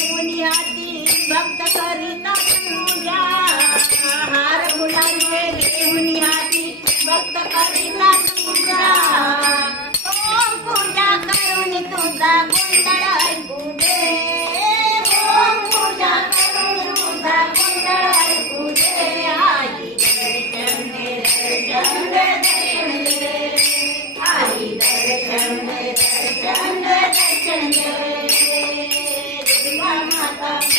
गुनियाती भक्त करीता Bye.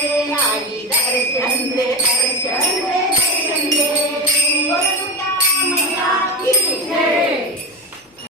Gracias.